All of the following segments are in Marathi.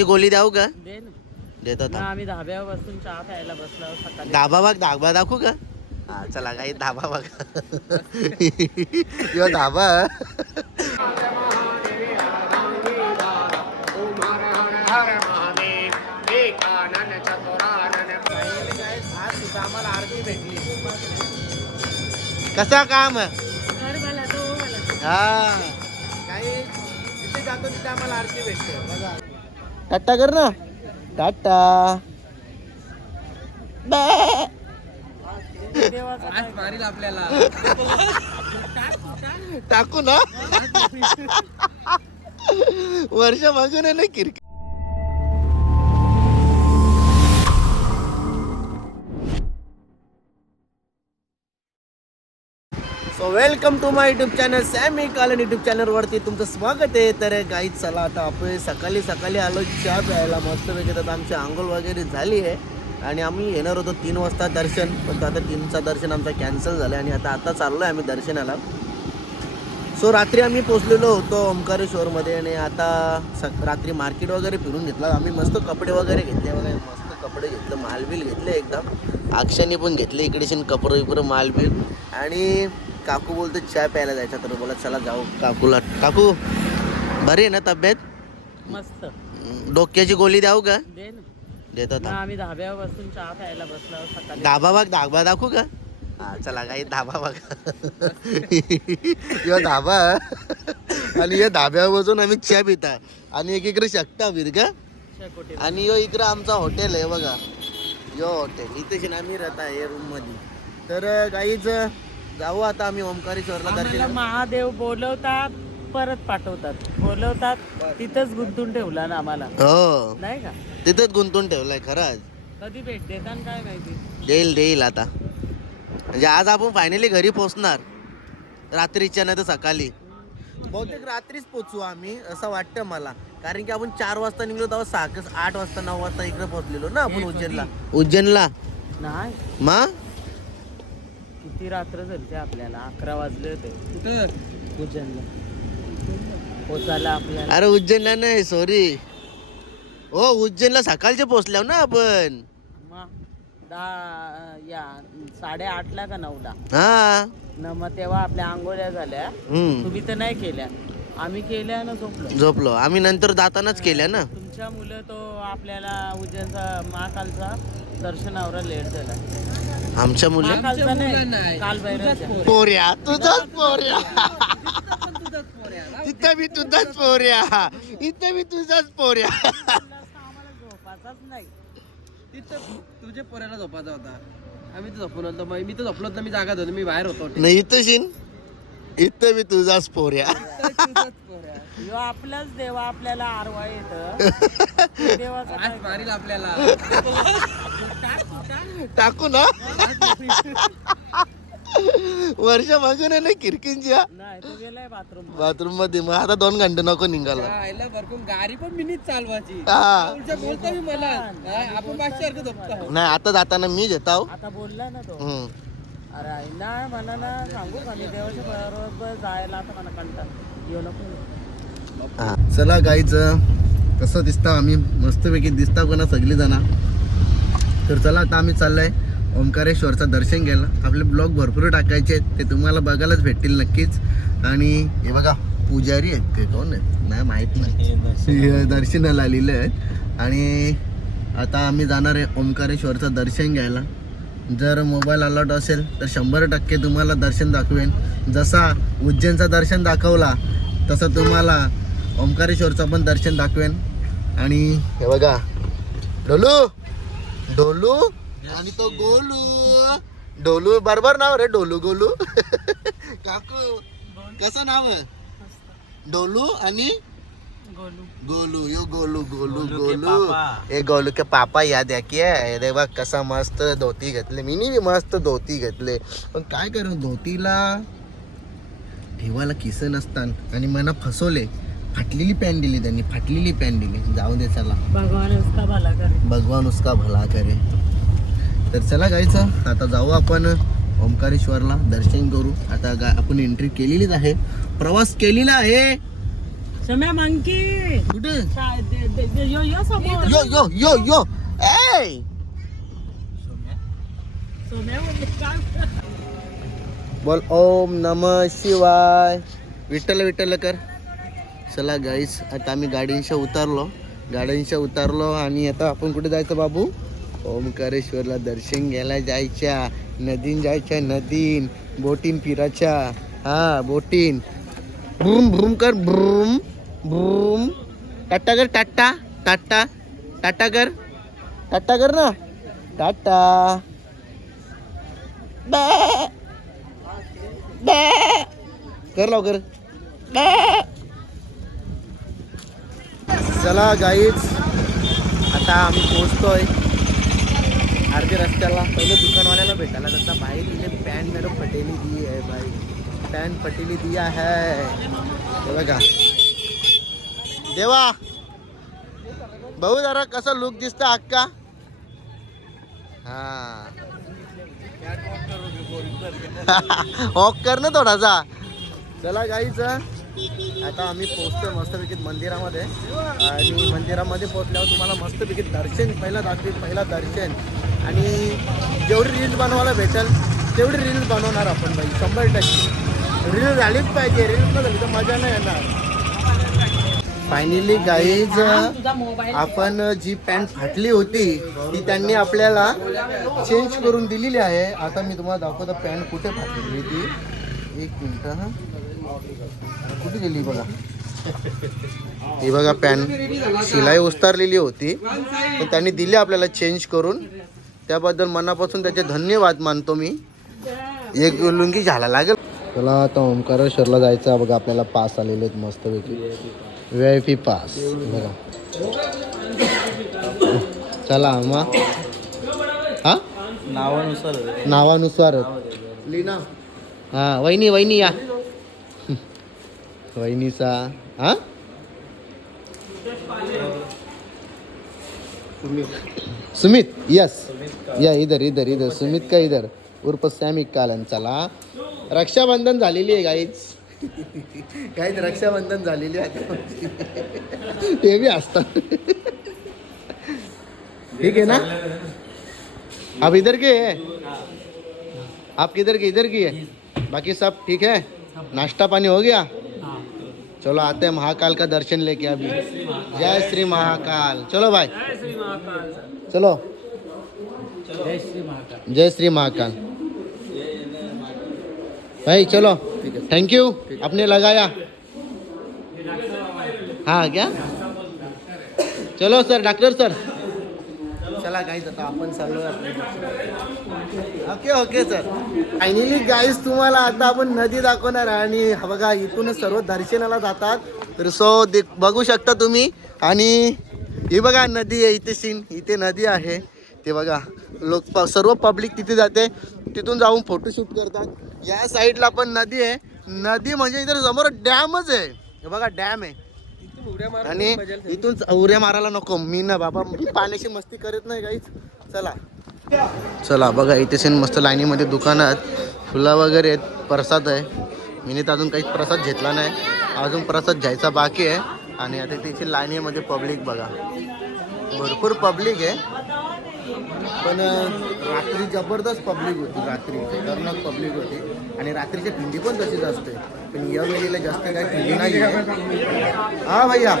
ती गोळी द्याऊ का? दे ना. देतो मग आम्ही धाब्यावर बसून चहा प्यायला बसलो सकाळी. धाबा बघ धाबा दाखवू का? हा चला काही धाबा बघ. यो धाबा. कसा काम? हा. काही जिथे जातो तिथे आम्हाला आरती भेटते. बघा. टाटा कर ना. टाटा. आपल्याला टाकू ना. वर्ष मागून ना किरक so welcome to my YouTube channel Sammy कालन YouTube चॅनलवरती तुमचं स्वागत आहे. तर गाईच चला आता आपण सकाळी सकाळी आलो चहा प्यायला. मस्त तर आता आमची आंघोळ वगैरे झाली आहे. आणि आम्ही येणार होतो तीन वाजता दर्शन. पण आता तीनचा दर्शन आमचा कॅन्सल झालं आणि आता आता चाललो आहे आम्ही दर्शनाला. सो रात्री आम्ही पोचलेलो होतो ओंकारेश्वरमध्ये आणि आता स रात्री मार्केट वगैरे फिरून घेतलं. आम्ही मस्त कपडे वगैरे घेतले. वगैरे मस्त कपडे घेतलं. मालबिल घेतले एकदम. अक्षाने पण घेतले इकडेशन कपडे इकडे मालबिल. आणि काकू बोलतो चहा प्यायला जायचा. तर बोला चला जाऊ काकूला. काकू बरी आहे ना तब्येत? मस्त. डोक्याची गोळी द्याऊ का? दे ना. देतो आता. आम्ही धाब्यावर बसून चहा प्यायला बसलो सकाळी. धाबा बघ धाबा दाखवू का? हा चला काही धाबा बघ. यो धाबा. आणि या धाब्यावर बसून आम्ही चहा पिता. आणि एक इकडे शकता बीर का? शेकोटी. आणि यो इकडं आमचा हॉटेल आहे बघा. यो हॉटेल. इथे आम्ही राहत आहे रूममध्ये तर काहीच जाऊ आता आम्ही ओंकारेश्वरला आम्हाला दर्शन महादेव बोलवतात परत पाठवतात. बोलवतात तिथंच गुंतून ठेवला ना आम्हाला. हो. नाही का? तिथंच गुंतून ठेवलाय खरंच. कधी भेट देतात काय माहिती? देईल देईल आता. म्हणजे आज आपण फायनली घरी पोचणार. रात्रीच्या नाही तर सकाळी. बहुतेक रात्रीच पोचू आम्ही असं वाटतं मला. कारण की आपण चार वाजता निघलो तेव्हा सहा आठ वाजता नऊ वाजता इकडे पोहोचलेलो ना आपण उज्जैनला. उज्जैनला? नाही. मा किती रात्र झाली आपल्याला? अकरा वाजले होते. कुठं? उज्जैनला. पोचायला आपल्याला. अरे उज्जैनला नाही सॉरी हो उज्जैनला सकाळचे पोहोचल्याव ना आपण. मग दहा या साडेआठला का नऊला? हा. न मग तेव्हा आपल्या आंघोळ्या झाल्या. हम्म. तुम्ही तर नाही केल्या. आम्ही केल्या ना झोपलो. झोपलो. आम्ही नंतर जातानाच केल्या ना. तुमच्या मुलं तो आपल्याला उज्जैनचा महाकालचा दर्शनावर लेट झाला. आमच्या मुलं? महाकालचा नाही काल पोऱ्या तुझाच पोऱ्या. तिथं मी तुझाच पोऱ्या. इथं मी तुझाच पोऱ्या. आम्हाला झोपाचाच नाही. तिथं तुझ्या पोऱ्याला झोपायचा होता. आम्ही तर झोपून होतो मग मी तर झोपलो होतो मी जागात होतो मी बाहेर होतो. नाही इथं शिन. इथं मी तुझाच पोऱ्या. ह्यो आपलाच देवा आपल्याला आरवा येत. देवाचा मारील आपल्याला. टाकू ना? वर्ष मागून आहे ना किरकिनच्या नाही तो गेलाय बाथरूम बाथरूममध्ये. मग आता दोन घंटे नको निघाला. आईला भरपूर गाडी पण मिनीच चालवायची. हा. उलट्या बोलतो मी मला. हा, आपण पाचशे झोपतो नाही आता जाताना मी घेताव. आता बोलला ना तो. हम्म. अरे आई नाही म्हणा ना सांगू का मी देवाच्या बरोबर जायला? आता मला कंटा येऊ नको. चला गाईच कसं दिसता आम्ही? मस्तपैकी दिसता कोणा सगळी जण. तर चला आता आम्ही चाललोय ओंकारेश्वरचं दर्शन घ्यायला. आपले ब्लॉग भरपूर टाकायचे आहेत ते तुम्हाला बघायलाच भेटतील नक्कीच. आणि हे बघा पुजारी आहेत ते कोण आहेत? नाही माहीत नाही. हे दर्शनाला आलेले आहेत. आणि आता आम्ही जाणार आहे ओंकारेश्वरचं दर्शन घ्यायला. जर मोबाईल अलाउड असेल तर शंभर टक्के तुम्हाला दर्शन दाखवेन. जसा उज्जैनचं दर्शन दाखवला तसं तुम्हाला ओंकारेश्वरचं पण दर्शन दाखवेन. आणि हे बघा डोलू डोलू आणि तो गोलू. डोलू बरोबर नाव रे डोलू गोलू. काकू कसं नाव? आहे डोलू आणि गोलू. गोलू यो गोलू गोलू गोलू हे गोलू. के पापा याद आहे की? आहे रे बघ कसा मस्त धोती घेतले. मी बी मस्त धोती घेतले. पण काय करू धोतीला ठेवायला किस नसतात. आणि मला फसवले. फाटलेली पॅन्ट दिली त्यांनी फाटलेली पॅन्ट दिली. जाऊ दे चला. भगवान उसका भला करे. भगवान उसका भला करे. तर चला गायचं आता जाऊ आपण ओंकारेश्वरला. दर्शन करू. आता गा आपण एंट्री केलेलीच आहे. प्रवास केलेला आहे. सम्या मंकी. कुठे? यो यो समोर. यो यो यो यो. ए सम्या काय बोल ओम नम शिवाय. विठ्ठल विठ्ठल कर. चला गाईस आता आम्ही गाडींच्या उतरलो. गाड्यांच्या उतरलो आणि आता आपण कुठे जायचं बाबू? ओमकारेश्वरला दर्शन घ्यायला जायच्या. नदीन जायच्या नदीन. बोटीन फिरायच्या. हा बोटीन. ब्रूम ब्रूम कर ब्रूम ब्रूम टाटा कर टाटा टाटा. टाटा कर. टाटा कर ना. टाटा. बा. बा. कर लवकर. चला गाईच आता आम्ही पोचतोय अर्धे रस्त्याला. पहिले दुकानवाल्याला भेटायला जाता. बाहेर तिथे पॅन मेरे पटेली दी आहे भाई. पॅन पटेली दिया है. बघा. देवा. भाऊ जरा कसं लुक दिसतं अक्का हा. ऑफ कर ना थोडासा. चला गाईच आता आम्ही पोहोचतोय मस्तपैकी मंदिरामध्ये. आणि मंदिरामध्ये पोहोचल्यावर तुम्हाला मस्तपैकी दर्शन पहिला दाखवी पहिला दर्शन. आणि जेवढी रील्स बनवायला भेटेल तेवढी रील्स बनवणार आपण बाई शंभर टक्के. रील झालीच पाहिजे रील्स न झाली तर मजा नाही येणार. फायनली गाईज आपण जी पॅन्ट फाटली होती ती त्यांनी आपल्याला चेंज करून दिलेली आहे. आता मी तुम्हाला दाखवतो पॅन्ट कुठे फाटलेली ती एक मिनटं हां. कुठे बघा? ही बघा पॅन्ट शिलाई उस्तारलेली होती. तर त्यांनी दिली आपल्याला चेंज करून. त्याबद्दल मनापासून त्याचे धन्यवाद मानतो मी. एक लुंगी झाला लागेल. चला आता ओंकारेश्वरला जायचं. बघा आपल्याला पास आलेले आहेत मस्तपैकी. V I P pass. बघा. चला मग हा? नावानुसार. नावानुसार. लीना. हा वहिनी वहिनी या. वहिनीचा हा? सुमित. यस या इधर इधर इधर. सुमित का इधर? उर्फ सॅमिक कालन चला रक्षाबंधन झालेली आहे गाईच काहीच रक्षाबंधन झालेली आहे. ते बी असतात. ठीक है ना? आप इधर के है? आप किधर के इधर की है? बाकी सब ठीक है? नाश्ता पानी हो गया? चलो आते हैं महाकाल का दर्शन लेके अभी। जय श्री महाकाल। चलो भाई। चलो। जय श्री महाकाल। जय श्री महाकाल। भाई चलो। थैंक यू आपने लगाया। हाँ। क्या? चलो सर डॉक्टर सर चला गाईज आता आपण चाललो okay okay sir finally guys तुम्हाला आता आपण नदी दाखवणार आणि बघा इथूनच सर्व दर्शनाला जातात. तर सो दे बघू शकता तुम्ही. आणि ही बघा नदी आहे इथे सीन इथे नदी आहे. ते बघा लोक प- सर्व पब्लिक तिथे जाते. तिथून जाऊन फोटोशूट करतात. या साईडला पण नदी आहे. नदी म्हणजे इथे समोर डॅमच आहे. हे बघा डॅम आहे. आणि. इथून उऱ्या मारायला नको. मी ना बाबा पाण्याची मस्ती करत नाही काहीच चला. चला बघा इथे सेन मस्त लाईनीमध्ये दुकानं आहेत. फुलं वगैरे आहेत. प्रसाद आहे. मी तर अजून काहीच प्रसाद घेतला नाही. अजून प्रसाद घ्यायचा बाकी आहे. आणि आता तिथे लाईनीमध्ये पब्लिक बघा. भरपूर पब्लिक आहे. पण रात्री जबरदस्त पब्लिक होती रात्री. खतरनाक पब्लिक होती. आणि रात्रीची थंडी पण तशीच असते. पण या वेळेला जास्त काही थंडी नाही आहे हा भैया.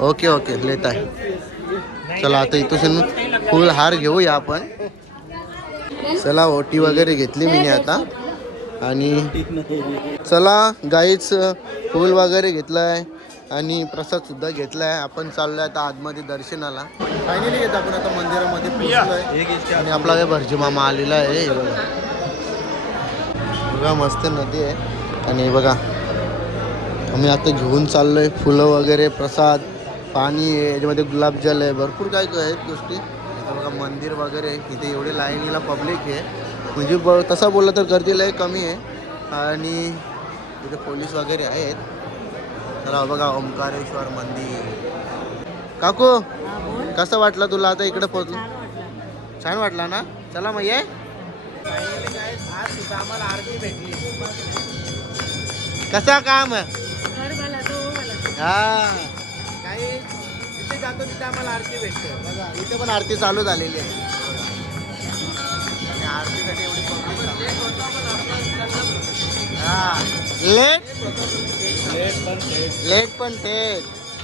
Okay okay. लेत आहे. चला आता इथून फुल हार घेऊया आपण. चला ओटी वगैरे घेतली मी आता. आणि चला गाईच फूल वगैरे घेतलं आहे आणि प्रसाद सुद्धा घेतला आहे आपण चाललोय आता आतमध्ये दर्शनाला. फायनली येत आपण आता मंदिरामध्ये पोहोचलोय. आणि आपला हे भरजी मामा आलेला आहे बघा. मस्त नदी आहे. आणि बघा आम्ही आता घेऊन चाललोय फुलं वगैरे प्रसाद पाणी आहे याच्यामध्ये गुलाबजल आहे भरपूर काय काय आहेत गोष्टी. बघा मंदिर वगैरे आहे. इथे एवढे लाईनीला पब्लिक आहे. म्हणजे ब तसा बोललं तर गर्दी लय कमी आहे. आणि इथे पोलीस वगैरे आहेत. चला बघा ओंकारेश्वर मंदिर. काकू कसं वाटलं तुला आता इकडे पोहोचलो छान वाटला. ना? चला मग ये आज सुद्धा आम्हाला आरती भेटली कसा काम हा. काही जिथे जातो तिथे आम्हाला आरती भेटते. बघा इथे पण आरती चालू झालेली आहे. आणि आरतीसाठी एवढी लेट? लेट पण थेट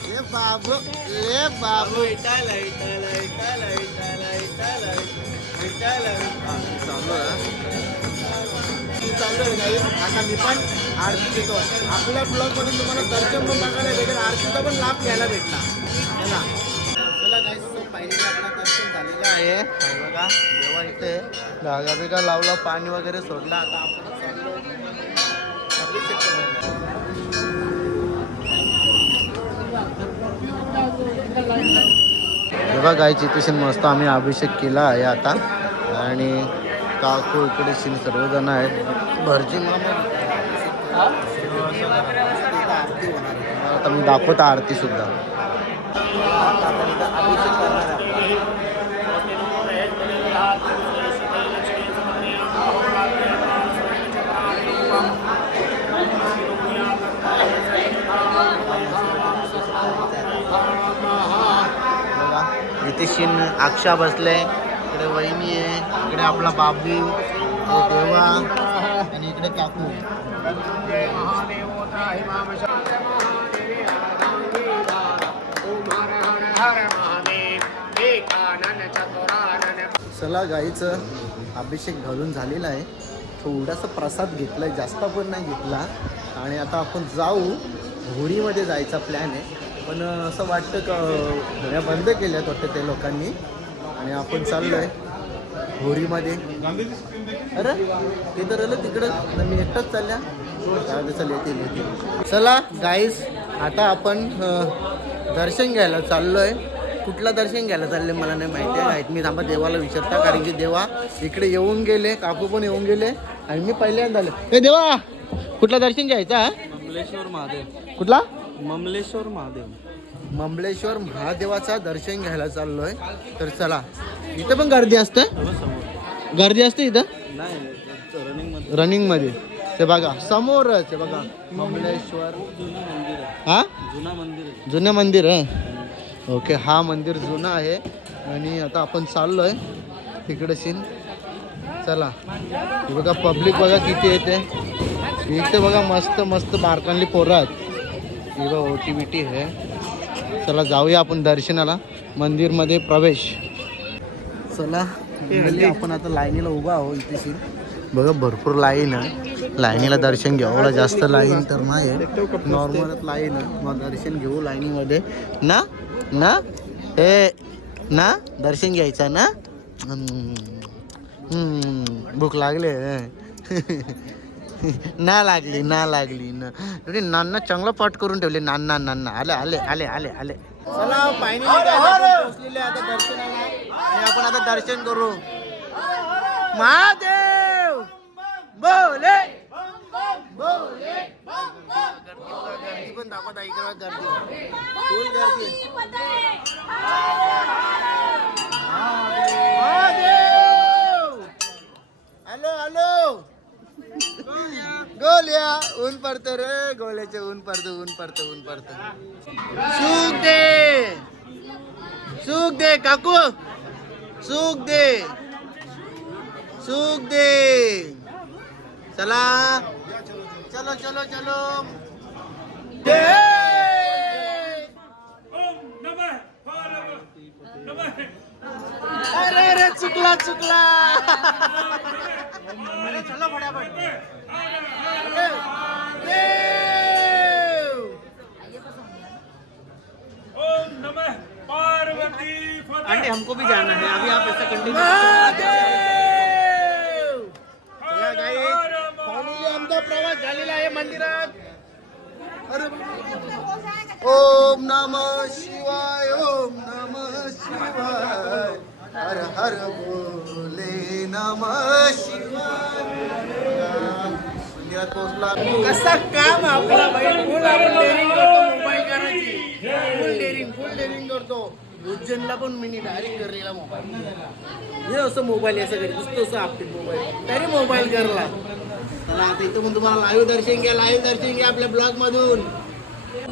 ले बाबू ले बाबू. चालू आहे. चालू आहे आता मी पण आरती आपल्या मधून तुम्हाला दर्शन पण बघायला भेटेल. आरतीचा पण लाभ घ्यायला भेटला चला चला काही फायनली आपलं दर्शन झालेलं आहे. बघा देवा इथे. धागा बिगा लावला पाणी वगैरे सोडलं. आता आपण. बघा गायची तिथे मस्त आम्ही अभिषेक केला आहे आता. आणि काकू इकडे शिन सर्वजण आहेत. भरजी मामा. आरती होणार आता मी दाखवतो आरती सुद्धा अभिषेक करणार आहे आपण. बघा इथे अक्षा बसले. इकडे वहिनी आहे इकडे आपला बाबू इकडे देवा आणि इकडे काकू. चला गाईचं अभिषेक घालून झालेला आहे. थोडासा प्रसाद घेतला आहे जास्त पण नाही घेतला. आणि आता आपण जाऊ होळीमध्ये जायचा प्लॅन आहे. पण असं वाटतं का घड्या बंद केल्यात वाटतं त्या लोकांनी? आणि आपण चाललोय होरीमध्ये अरे ते तर आलं तिकडं. तर मी एकटाच चालल्या. चल चला गाईस आता आपण दर्शन घ्यायला चाललोय. कुठलं दर्शन घ्यायला चालले मला नाही माहिती आहे. मी थांबा देवाला विचारता कारण की देवा इकडे येऊन गेले काकू पण येऊन गेले. आणि मी पहिल्यांदा आलो. हे देवा कुठलं दर्शन घ्यायचं महादेव कुठला? ममलेश्वर महादेव. मंबळेश्वर महादेवाचा दर्शन घ्यायला चाललोय. तर चला इथं पण गर्दी असते? गर्दी असते इथं? नाही रनिंगमध्ये. ते बघा समोरच आहे बघा मंबळेश्वर जुनं मंदिर आहे. हा? जुना मंदिर आहे. जुनं मंदिर आहे? ओके हा मंदिर जुनं आहे. आणि आता आपण चाललोय तिकडे सीन चला. हे बघा पब्लिक बघा किती येते. इथे बघा मस्त मस्त बारकांली पोरं आहेत. विवा ओ टी बी टी है. चला जाऊया आपण दर्शनाला. मंदिरमध्ये प्रवेश. चला म्हणजे आपण आता लाईनीला उभा आहो इथे बघा भरपूर लाईन आहे. लाईनीला दर्शन घ्यावं. जास्त लाईन तर नाही नॉर्मलच लाईन आहे. मग दर्शन घेऊ लाईनीमध्ये. ना? ना? ए ना? दर्शन घ्यायचं ना? भूक लागले ना लागली ना लागली. ना अरे नाना चांगला पाठ करून ठेवले. नाना नाना. आले आले आले आले आले. चला पोहोचलेले आता दर्शनाला. आणि आपण आता दर्शन करू. महादेव! बोले! बोले! गर्दी पण दाखवत आहे इकडे गर्दी. फुल गर्दी. ऊन पडतं रे गोल्याचे ऊन पडतं ऊन पडतं ऊन पडतं. सुख दे. सुख दे काकू. सुख दे. सुख दे. चला. चलो चलो चलो. अरे अरे चुकला चुकला. चला फटाफट देव! आंटी हमको भी जाना है। अभी आप ऐसा कंटिन्यू आमचा प्रवास झालेला आहे मंदिरात। अरे ओम नम शिवाय ओम नम शिवाय। हर हर बोले नम शिवाय। मंदिरात पोहोचला। कसा काम आपला बाई? फुल डेअरिंग फुल डेअरिंग करतो उज्जैनला पण मी डायरेक्ट करलेला मोबाईल हे असं मोबाईल आहे सगळे दिसतो असं आपली मोबाईल तरी मोबाईल करला. तर आता इथं पण तुम्हाला लाईव्ह दर्शन घ्या लाईव्ह दर्शन घ्या आपल्या ब्लॉग मधून.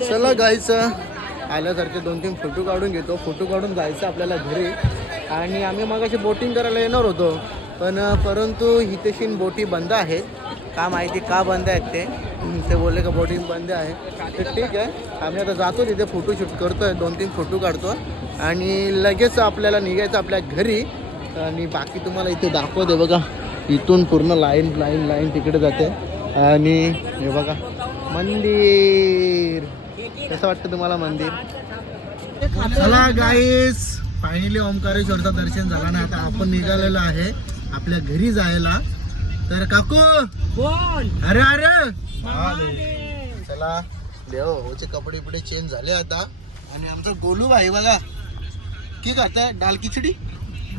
चला गायचं आल्यासारखे दोन तीन फोटो काढून घेतो. फोटो काढून जायचं आपल्याला घरी. आणि आम्ही मगाशी बोटिंग करायला येणार होतो. पण परंतु हितेशीन बोटी बंद आहेत का माहिती का बंद आहेत ते? ते बोलले का बोटिंग बंद आहे. तर ठीक आहे. आम्ही आता जातो तिथे फोटोशूट करतोय. दोन तीन फोटो काढतो. आणि लगेच आपल्याला निघायचं आपल्या घरी. आणि बाकी तुम्हाला इथे दाखवते बघा. इथून पूर्ण लाईन लाईन लाईन तिकडे जाते. आणि हे बघा. मंदिर. कसं वाटतं तुम्हाला मंदिर? चला गाईस फायनली ओंकारेश्वरचं दर्शन झालं ना आता आपण निघालेलो आहे आपल्या घरी जायला. तर काकू! बोल अरे अरे! चला देव होचे कपडे बिपडे चेंज झाले आता. आणि आमचा गोलू भाई बघा. की करताय? डाल खिचडी?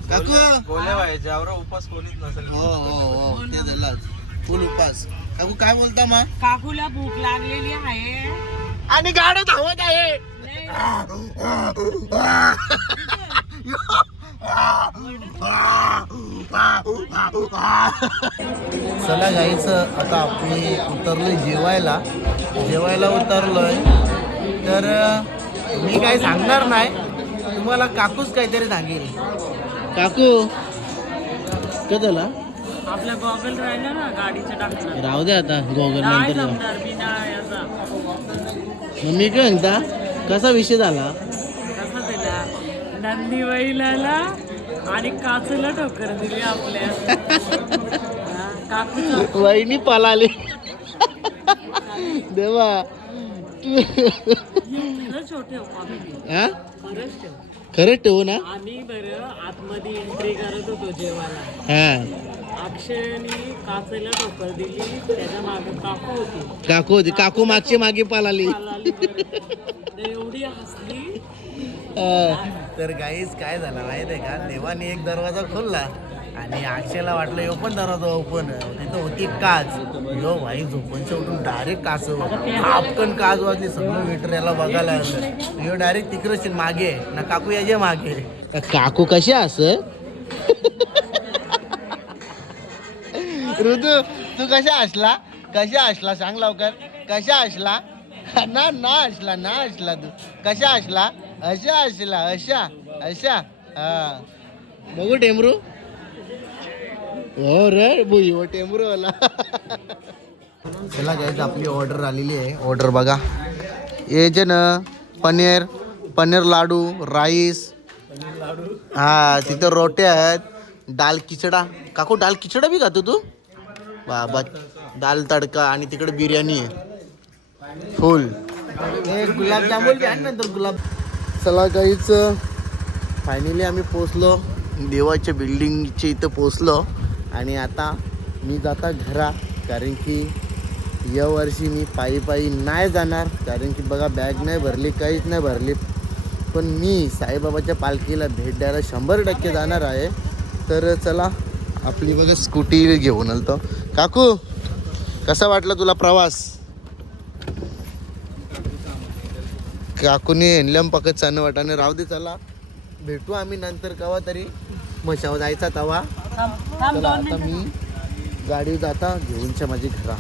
काकू! गोल्या व्हायच्यावर उपास कोणीच नसेल. हो हो हो ते झालाच फुल उपास. काकू काय बोलता मग काकूला भूक लागलेली आहे. आणि गाडं धावत आहे. चला जायचं आता आपली उतरलोय जेवायला. जेवायला उतरलोय. तर मी काय सांगणार नाही. तुम्हाला काकूच काहीतरी सांगेल. काकू काय झाला आपला गॉगल राहिला ना गाडीचं टाकलं. राहू दे आता गोगल नाही नंतर जाऊ. जमणार बिना याचा मग मी काय म्हणता कसा विषय झाला? नंदी बैलाला आणि काचूला ठोकर दिली आपल्या. काकूचा वहिनी पलाले देवा. छोटे हा खरंच ठेव. ना? आम्ही बरं आतमध्ये एंट्री करत होतो जेवायला. हा. अक्षयने काचेला ठोकर दिली त्याच्यामागे काकू होती. काकू होती. काकू मागची मागे पलाली. एवढी हसली. तर गाईस काय झालं माहीत आहे का? देवाने एक दरवाजा खोलला आणि अक्षयला वाटलं यो पण दरवाजा ओपन तिथं होती काच. यो भाई झोपूनच्या उठून डायरेक्ट काच आपकन काच वाजली सगळं वेटर याला बघायला आलं. यो डायरेक्ट तिकडे मागे. ना काकू याचे मागे. काकू कशी अस ऋतू तू कशा असला? कशा असला? सांग लवकर. कशा असला? ना ना असला ना असला तू. कशा असला? अशा असला अशा अशा. हा. बघू टेमरू हो रे बुई हो टेमरू वाला चला गाईज आपली ऑर्डर आलेली आहे. ऑर्डर बघा. हे जे ना पनीर पनीर लाडू राईस हा तिथं रोट्या आहेत. डाल खिचडा. काकू डाल खिचडा बी खातो तू? बाबा दाल तडका आणि तिकडे बिर्याणी आहे. फुल एक गुलाबजामुन बी आण नंतर गुलाब. चला काहीच फायनली आम्ही पोचलो देवाच्या बिल्डिंगच्या इथं पोचलो आणि आता मी जाता घरा कारण की या वर्षी मी पायी पायी नाही जाणार. कारण की बघा बॅग नाही भरली काहीच नाही भरली. पण मी साईबाबाच्या पालखीला भेट द्यायला शंभर टक्के जाणार आहे. तर चला आपली बघा स्कूटी घेऊन आलतो. काकू कसा वाटला तुला प्रवास? काकूने हेनलम पकत चालणं वाटाने राहू दे चला. भेटू आम्ही नंतर कवा तरी. मशाव जायचा तवा. चला आता मी गाडी जाता घेऊनच्या माझी घरा.